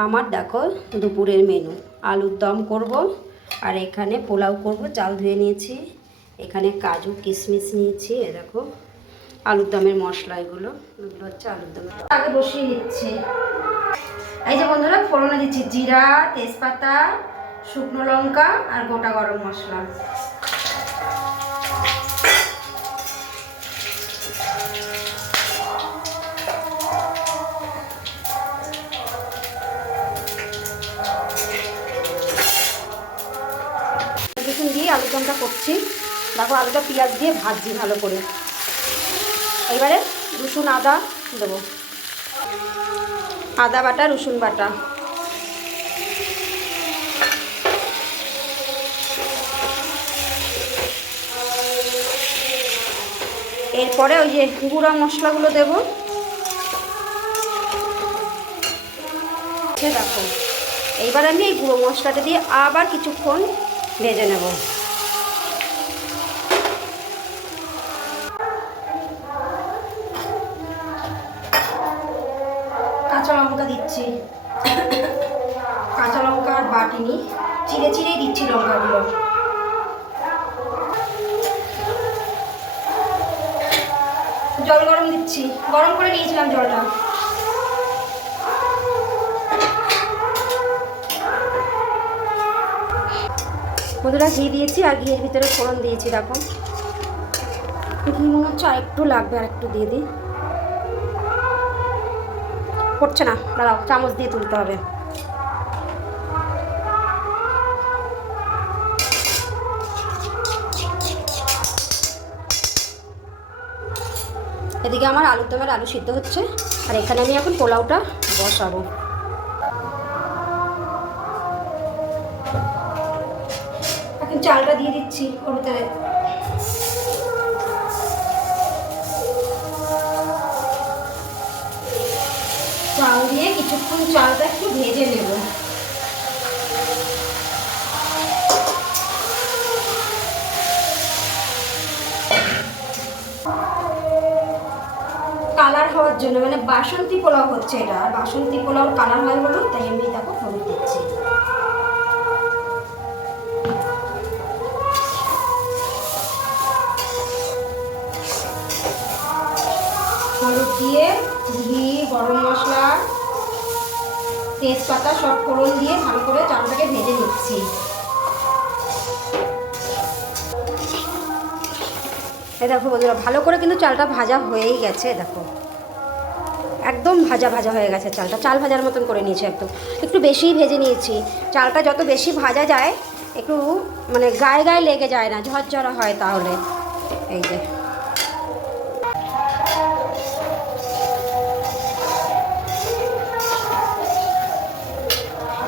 আমার দেখো দুপুরের মেনু, আলুর দম করব আর এখানে পোলাও করব। চাল ধুয়ে নিয়েছি, এখানে কাজু কিশমিশ নিয়েছি, এ দেখো আলুর দমের মশলা, এগুলো হচ্ছে আলুর দমের। আগে বসিয়ে নিচ্ছি। এই যে বন্ধুরা, ফোড়নে দিচ্ছি জিরা, তেজপাতা, শুকনো লঙ্কা আর গোটা গরম মশলা। রসুন দিয়ে আলুর দমটা করছি। দেখো আলুটা পেঁয়াজ দিয়ে ভাজছি ভালো করে। এবারে রসুন আদা দেবো, আদা বাটা রসুন বাটা। এরপরে ওই যে গুঁড়া মশলাগুলো দেবো। দেখো এইবার আমি এই গুঁড়ো মশলাটা দিয়ে আবার কিছুক্ষণ ভেজে নেব। কাঁচা লঙ্কা দিচ্ছি, কাঁচা লঙ্কা আর বাটিনি, চিড়ে চিড়েই দিচ্ছি লঙ্কাগুলো। জল গরম দিচ্ছি, গরম করে নিয়েছিলাম জলটা। বন্ধুরা ঘি দিয়েছি আর ঘিয়ের ভিতরে ফোড়ন দিয়েছি। দেখো ঘি মনে হচ্ছে আর একটু লাগবে, আর একটু দিয়ে দিই। পড়ছে না, দাঁড়াও চামচ দিয়ে তুলতে হবে। এদিকে আমার আলুর দমের আলু সিদ্ধ হচ্ছে আর এখানে আমি এখন পোলাওটা বসাবো। এখন চালটা দিয়ে দিচ্ছি ওর ভিতরে। চাল দিয়ে কিছুক্ষণ চালটা একটু ভেজে নেব। কালার হওয়ার জন্য, মানে বাসন্তী পোলাও হচ্ছে এটা, আর বাসন্তী পোলাওর কালার হয় বলো, তাই আমি দেখো হলুদ দিচ্ছি। হলুদ দিয়ে ঘি, গরম মশলা, তেজপাতা সব ফোড়ন দিয়ে ভালো করে চালটাকে ভেজে নিচ্ছি। এই দেখো বন্ধুরা, ভালো করে কিন্তু চালটা ভাজা হয়েই গেছে। দেখো একদম ভাজা ভাজা হয়ে গেছে চালটা, চাল ভাজার মতন করে নিয়েছি একদম। একটু বেশিই ভেজে নিয়েছি। চালটা যত বেশি ভাজা যায় একটু মানে গায়ে গায়ে লেগে যায় না, ঝরঝরা হয় তাহলে। এই যে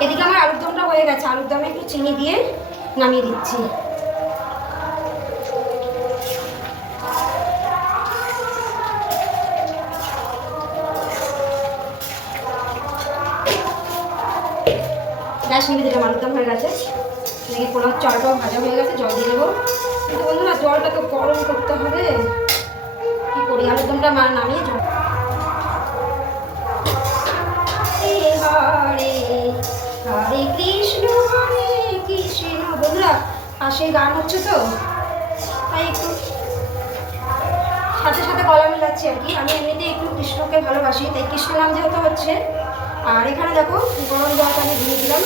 এদিকে আমার আলুর দমটা হয়ে গেছে, আলুর দমে একটু চিনি দিয়ে নামিয়ে দিচ্ছি। গ্যাস নিয়ে দিলাম, আলুর দম হয়ে গেছে। এদিকে পোলাও চালটাও ভাজা হয়ে গেছে, জল দিয়ে দেবো। কিন্তু বন্ধুরা জলটা তো গরম করতে হবে, কি করি, আলুর দমটা নামিয়ে জল। হরে হরে কৃষ্ণ বন্ধুরা পাশে গান হচ্ছে তো, তাই একটু সাথে সাথে গলা মিলাচ্ছি আর কি। আমি এমনিতে একটু কৃষ্ণকে ভালোবাসি, তাই কৃষ্ণ নাম যেহেতু হচ্ছে। আর এখানে দেখো গরম জলটা আমি দিয়ে দিলাম।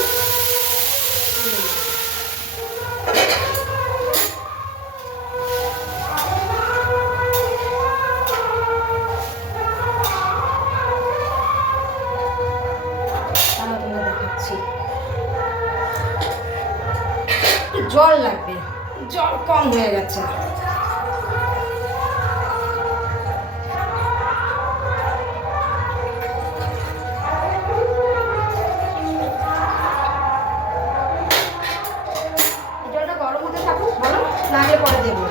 জল লাগবে, জল কম হয়ে গেছে। জলটা গরম হতে থাকুক, বলো লাগলে পরে দেবো।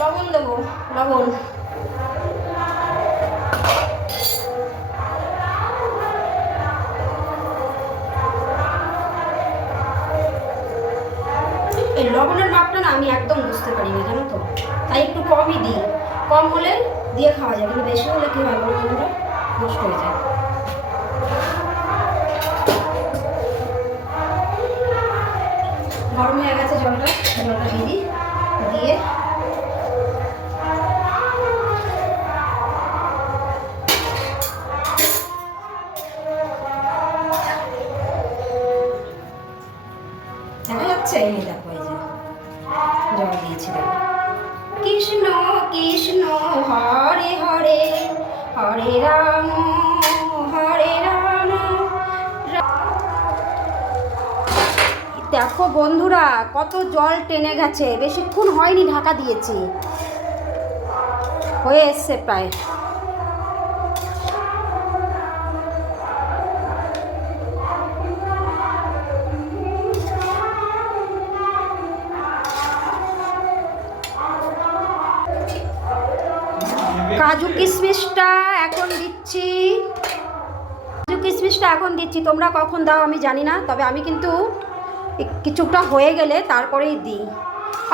লবণ দেবো, লবণ। এই লবণের মাপটা না আমি একদম বুঝতে পারি না, জানো তো, তাই একটু কমই দিই। কম হলে দিয়ে খাওয়া যায়, কিন্তু বেশি হলে কী হয় বলো বন্ধুরা, নষ্ট হয়ে যায়। গরম হয়ে গেছে জলটা দিয়ে দেখা যাচ্ছে, এই দেখো এই যে জল দিয়েছি দেখো। কৃষ্ণ কৃষ্ণ হরে হরে হরে রাম হরে রাম। দেখো বন্ধুরা কত জল টেনে গেছে, বেশিক্ষণ হয়নি ঢাকা দিয়েছি, হয়ে এসছে প্রায়। কাজু কিশমিশটা এখন দিচ্ছি, তোমরা কখন দাও আমি জানি না, তবে আমি কিন্তু কিছুটা হয়ে গেলে তারপরেই দিই।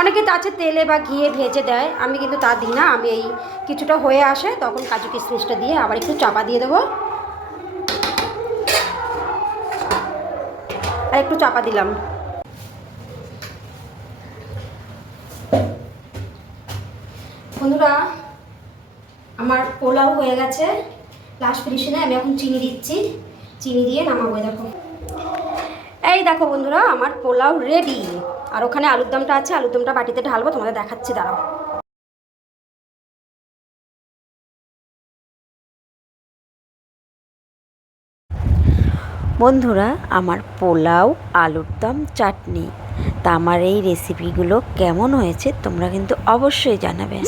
অনেকে তো আছে তেলে বা ঘিয়ে ভেজে দেয়, আমি কিন্তু তা দিই না। আমি এই কিছুটা হয়ে আসে তখন কাজু কিশমিশটা দিয়ে আবার একটু চাপা দিয়ে দেবো, আর একটু চাপা দিলাম। বন্ধুরা আমার পোলাও হয়ে গেছে, লাস্ট ফিনিশিংয়ে আমি এখন চিনি দিচ্ছি, চিনি দিয়ে নামাবো। দেখো এই দেখো বন্ধুরা আমার পোলাও রেডি। আর ওখানে আলুর দমটা আছে, আলুর দমটা বাটিতে ঢালবো, তোমাদের দেখাচ্ছি, দাঁড়াও। বন্ধুরা আমার পোলাও, আলুর দম, চাটনি, তা আমার এই রেসিপিগুলো কেমন হয়েছে তোমরা কিন্তু অবশ্যই জানাবে।